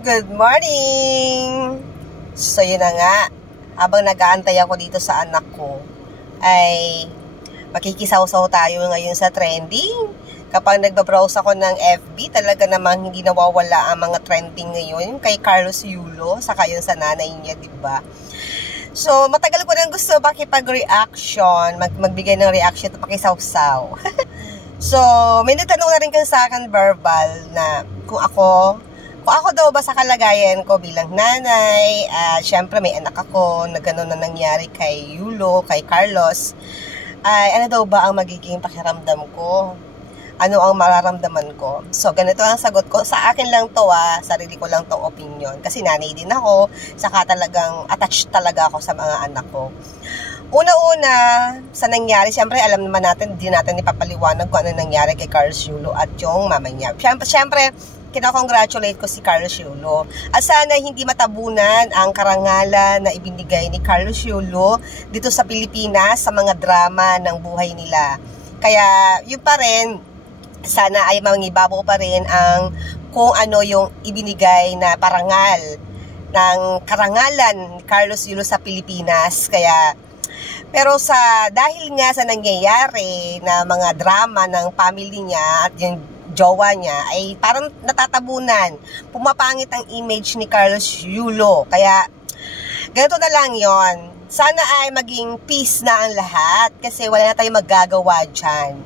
Good morning! So yun na nga, habang nag-aantay ako dito sa anak ko, ay makikisaw-saw tayo ngayon sa trending. Kapag nagbabrowse ako ng FB, talaga namang hindi nawawala ang mga trending ngayon kay Carlos Yulo, saka yun sa nanay niya, diba? So, matagal ko nang gusto makipag-reaction, magbigay ng reaction at pakisaw-saw. So, may nagtanong na rin sa akin verbal na kung ako daw ba sa kalagayan ko bilang nanay, syempre may anak ako na gano'n na nangyari kay Yulo, kay Carlos, ay ano daw ba ang magiging pakiramdam ko? Ano ang mararamdaman ko? So, ganito ang sagot ko. Sa akin lang to, sarili ko lang tong opinion. Kasi nanay din ako, saka talagang attached talaga ako sa mga anak ko. Una-una, sa nangyari, syempre alam naman natin, hindi natin ipapaliwanag kung ano nangyari kay Carlos Yulo at yung mama niya. Syempre, kinakongratulate ko si Carlos Yulo. At sana hindi matabunan ang karangalan na ibinigay ni Carlos Yulo dito sa Pilipinas sa mga drama ng buhay nila. Kaya, yun pa rin, sana ay mangibabaw pa rin ang kung ano yung ibinigay na parangal ng karangalan ni Carlos Yulo sa Pilipinas. Kaya, pero dahil nga sa nangyayari na mga drama ng family niya at yung jowa niya, ay parang natatabunan. Pumapangit ang image ni Carlos Yulo. Kaya, ganito na lang yon. Sana ay maging peace na ang lahat kasi wala na tayong magagawa dyan.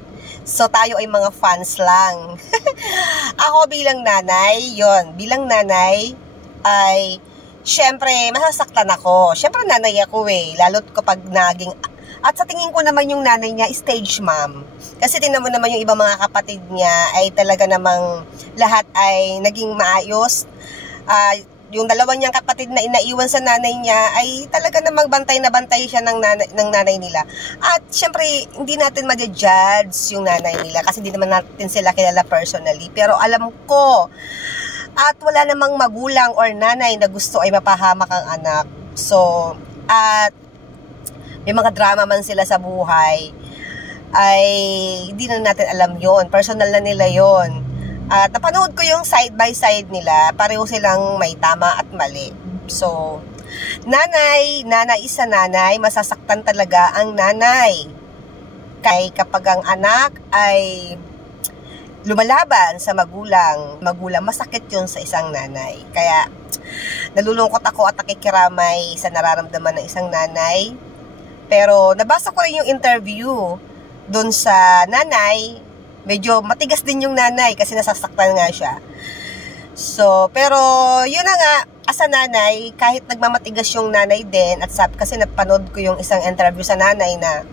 So, tayo ay mga fans lang. Ako bilang nanay, bilang nanay, ay, syempre, masasaktan ako. Syempre, nanay ako lalo't kapag naging, at sa tingin ko naman yung nanay niya, stage mom. Kasi tingnan mo naman yung ibang mga kapatid niya, ay talaga namang lahat ay naging maayos. Yung dalawa niyang kapatid na inaiwan sa nanay niya ay talaga namang bantay na bantay siya ng nanay nila. At syempre, hindi natin ma-judge yung nanay nila kasi hindi naman natin sila kilala personally. Pero alam ko, at wala namang magulang or nanay na gusto ay mapahamak ang anak. So, at may mga drama man sila sa buhay, ay hindi na natin alam yon. Personal na nila yon. At napanood ko yung side by side nila, pareho silang may tama at mali. So, nanay isa nanay, masasaktan talaga ang nanay. Kaya kapag ang anak ay lumalaban sa magulang, masakit yun sa isang nanay. Kaya, nalulungkot ako at nakikiramay sa nararamdaman ng isang nanay. Pero, nabasa ko rin yung interview dun sa nanay. Medyo matigas din yung nanay kasi nasasaktan nga siya. So, pero yun na nga, as a nanay, kahit nagmamatigas yung nanay din, at kasi napanood ko yung isang interview sa nanay na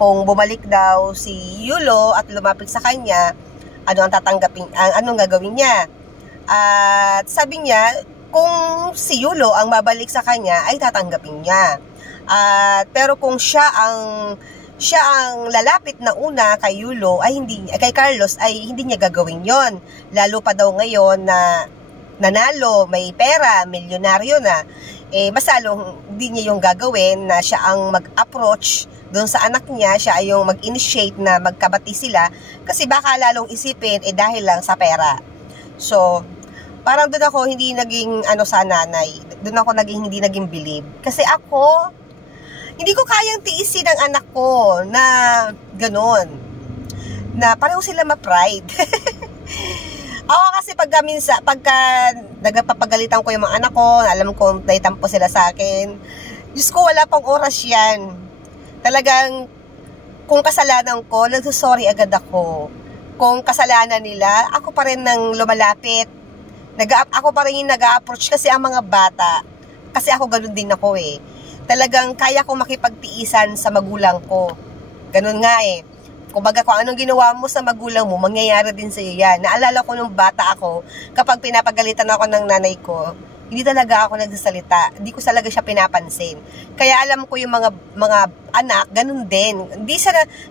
kung bumalik daw si Yulo at lumapit sa kanya, anong gagawin niya. At sabi niya, kung si Yulo ang mabalik sa kanya, ay tatanggapin niya. Pero kung siya ang lalapit na una kay Yulo kay Carlos ay hindi niya gagawin yon. Lalo pa daw ngayon na nanalo, may pera, milyonaryo na. Mas lalong hindi niya yung gagawin na siya ang mag-approach doon sa anak niya, siya ay yung mag-initiate na magkabati sila kasi baka lalong isipin dahil lang sa pera. So, parang doon ako hindi naging sa nanay. Doon ako hindi naging believe. Kasi ako, hindi ko kayang tiisin ang anak ko na gano'n. Na pareho sila ma-pride. Ako kasi pagka nagpapagalitan ko yung mga anak ko, alam ko naitampo sila sa akin, Diyos ko, wala pang oras yan. Talagang, kung kasalanan ko, nagsasorry agad ako. Kung kasalanan nila, ako pa rin nang lumalapit. Ako pa rin yung nag-a-approach kasi ang mga bata, kasi ako gano'n din ako talagang kaya ko makipagtiisan sa magulang ko. Ganun nga Kumbaga kung anong ginawa mo sa magulang mo, mangyayari din sa iyo yan. Naalala ko nung bata ako, kapag pinapagalitan ako ng nanay ko, hindi talaga ako nagsasalita. Hindi ko talaga siya pinapansin. Kaya alam ko yung mga anak, ganun din. Hindi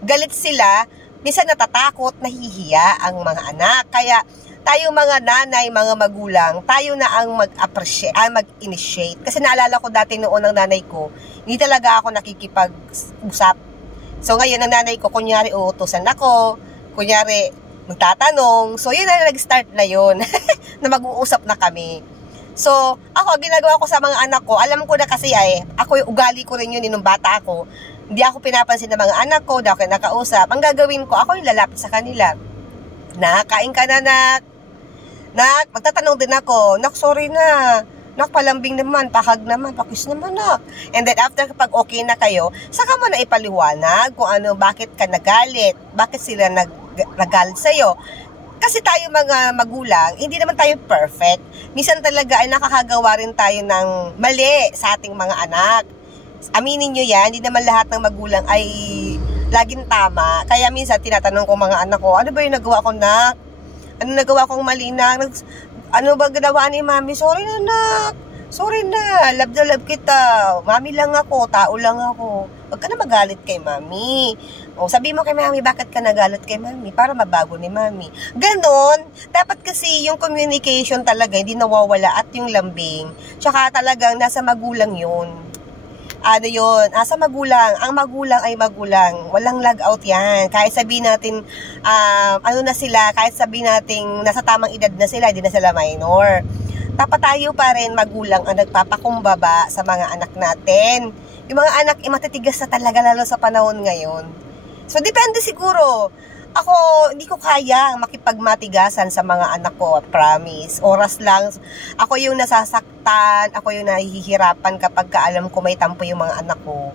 galit sila, minsan natatakot, nahihiya ang mga anak. Kaya tayo mga nanay, mga magulang, tayo na ang mag-appreciate, mag-initiate. Kasi naalala ko dati noon ng nanay ko, hindi talaga ako nakikipag-usap. So ngayon ang nanay ko, kunyari uutusan ako, kunyari magtatanong. So yun na, nag-start na yun, na mag-uusap na kami. So, ako, ginagawa ko sa mga anak ko, alam ko na kasi ako yung ugali ko rin yun nung bata ako. Hindi ako pinapansin ng mga anak ko, hindi ako nakausap. Ang gagawin ko, ako yung lalapit sa kanila. Nak, kain ka na, nak. Nak, magtatanong din ako, nak, sorry na. Nak, palambing naman, pakag naman, pakis naman, nak. And then after kapag okay na kayo, saka mo na ipaliwanag kung ano, bakit ka nagalit, bakit sila nagalit sa'yo. Kasi tayo mga magulang, hindi naman tayo perfect. Minsan talaga ay nakakagawa rin tayo ng mali sa ating mga anak. Aminin nyo yan, hindi naman lahat ng magulang ay laging tama. Kaya minsan tinatanong ko mga anak ko, ano ba yung nagawa ko, nak? Ano nagawa kong mali, nak? Ano ba ginawa ni mami? Sorry na, nak. Sorry na, love na love kita. Mami lang ako, tao lang ako. Huwag ka na magalit kay mami. O, sabi mo kay mami, bakit ka nagalit kay mami? Para mabago ni mami. Ganon. Dapat kasi yung communication talaga, hindi nawawala at yung lambing. Tsaka talagang nasa magulang yun. Ano yun? Sa magulang. Ang magulang ay magulang. Walang lag out yan. Kahit sabihin natin, ano na sila, kahit sabihin natin, nasa tamang edad na sila, hindi na sila minor. Dapat tayo pa rin magulang ang nagpapakumbaba sa mga anak natin. Yung mga anak, matitigas na talaga lalo sa panahon ngayon. So, depende siguro. Ako, hindi ko kaya makipagmatigasan sa mga anak ko, promise. Oras lang. Ako yung nasasaktan, ako yung nahihirapan kapag alam ko may tampo yung mga anak ko.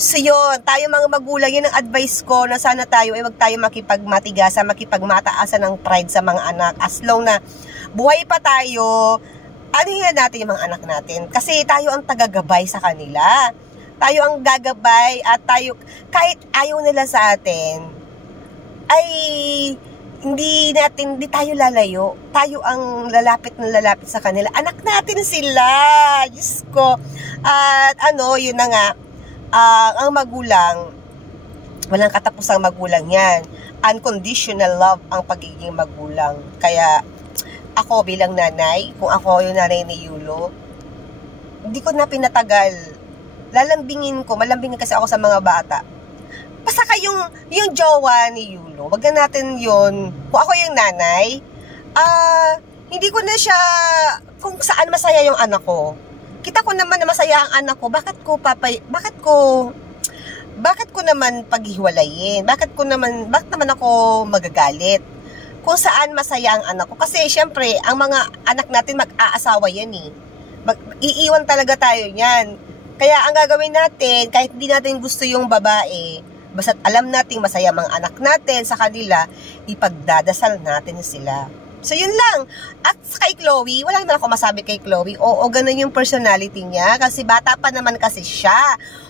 So, yun, tayo mga magulang, yun ang advice ko na sana tayo ay wag tayo makipagmatigasan, makipagmataasan ng pride sa mga anak. As long na buhay pa tayo, ano yan natin yung mga anak natin? Kasi tayo ang tagagabay sa kanila. Tayo ang gagabay at tayo, kahit ayaw nila sa atin, ay hindi tayo lalayo. Tayo ang lalapit sa kanila. Anak natin sila. Diyos ko. At yun na nga, ang magulang, walang katapusang magulang yan. Unconditional love ang pagiging magulang. Kaya, ako bilang nanay, kung ako yung nanay ni Yulo, hindi ko na pinatagal. Malambingin kasi ako sa mga bata. Pasaka yung jowa ni Yulo, wag na natin yun. Kung ako yung nanay, hindi ko na siya, kung saan masaya yung anak ko. Kita ko naman na masaya ang anak ko, bakit ko naman paghiwalayin? Bakit naman ako magagalit? Kung saan masaya ang anak ko. Kasi, syempre, ang mga anak natin mag-aasawa yan eh. Iiwan talaga tayo yan. Kaya, ang gagawin natin, kahit hindi natin gusto yung babae, basta't alam nating masaya mga anak natin sa kanila, ipagdadasal natin sila. So, yun lang. At kay Chloe, wala naman ako masabi kay Chloe. Oo, ganun yung personality niya. Kasi bata pa naman kasi siya.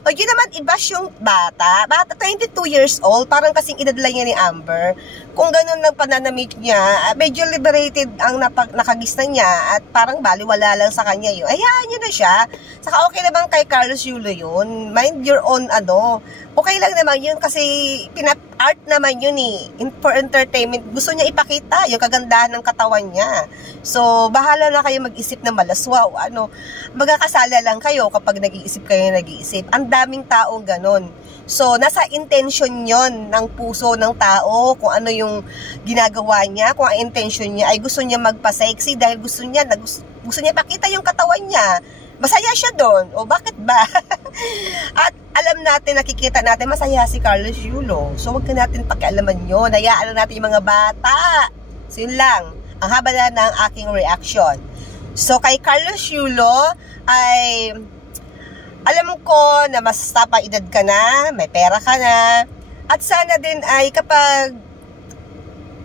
O, yun naman, i-bash yung bata. 22 years old. Parang kasing edad lang niya ni Amber. Kung ganun ang pananamit niya, medyo liberated ang nakagista niya. At parang baliwala lang sa kanya yun. Ayan, yun na siya. Saka okay naman kay Carlos Yulo yun. Mind your own Okay lang naman yun kasi art naman yun eh. For entertainment. Gusto niya ipakita yung kagandahan ng katawan niya. So, bahala na kayo mag-isip na malaswa o magkakasala lang kayo kapag nag-iisip kayo nag-iisip. Ang daming taong ganun. So, nasa intention yon ng puso ng tao, kung ano yung ginagawa niya, kung ang intention niya ay gusto niya magpa-sexy dahil gusto niya pakita yung katawan niya. Masaya siya doon. O bakit ba? At alam natin, nakikita natin, masaya si Carlos Yulo. So, wag na natin pakialaman yun. Hayaan natin yung mga bata. So, yun lang. Ang haba na ng aking reaction. So, kay Carlos Yulo, ay alam ko na mas tapang edad ka na, may pera ka na, at sana din ay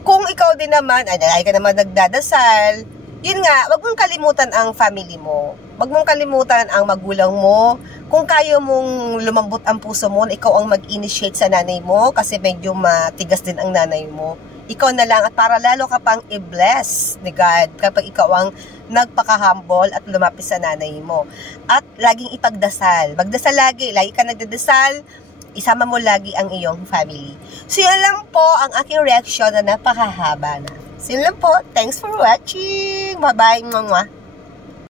kung ikaw din naman, ay ka naman nagdadasal, yun nga, wag mong kalimutan ang family mo. Wag mong kalimutan ang magulang mo. Kung kaya mong lumambot ang puso mo, ikaw ang mag-initiate sa nanay mo kasi medyo matigas din ang nanay mo. Ikaw na lang at para lalo ka pang i-bless ni God kapag ikaw ang nagpaka-humble at lumapit sa nanay mo. At laging ipagdasal. Magdasal lagi ka nagdadasal, isama mo lagi ang iyong family. So yun lang po ang aking reaction na napakahaba na. So yun lang po. Thanks for watching. Bye-bye. Mwah.